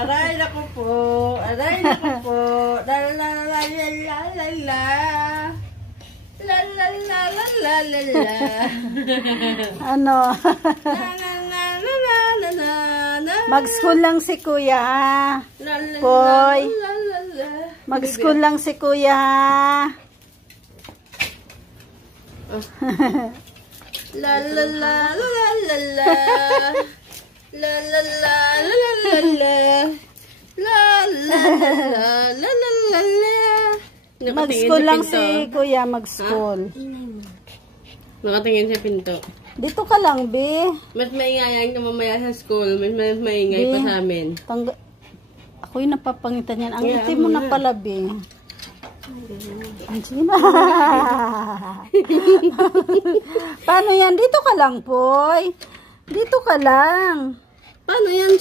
Aray na ko po. Aray na ko po. La la la la la la la. La la la la la la la. Ano? La la la la la la la. Mag-school lang si kuya. Poy. Mag-school lang si kuya. La la la la la la. La la la la la la la. La la la la la la la. Mag-school lang si kuya, mag-school. Nakatingin sa pinto. Dito ka lang, be. Mas maingayan ka mamaya sa school. Mas maingay pa sa amin. Ako'y napapangitan yan. Ang itim mo na pala, be. Angela. Paano yan? Dito ka lang, Poy. Dito ka lang. Paano yan?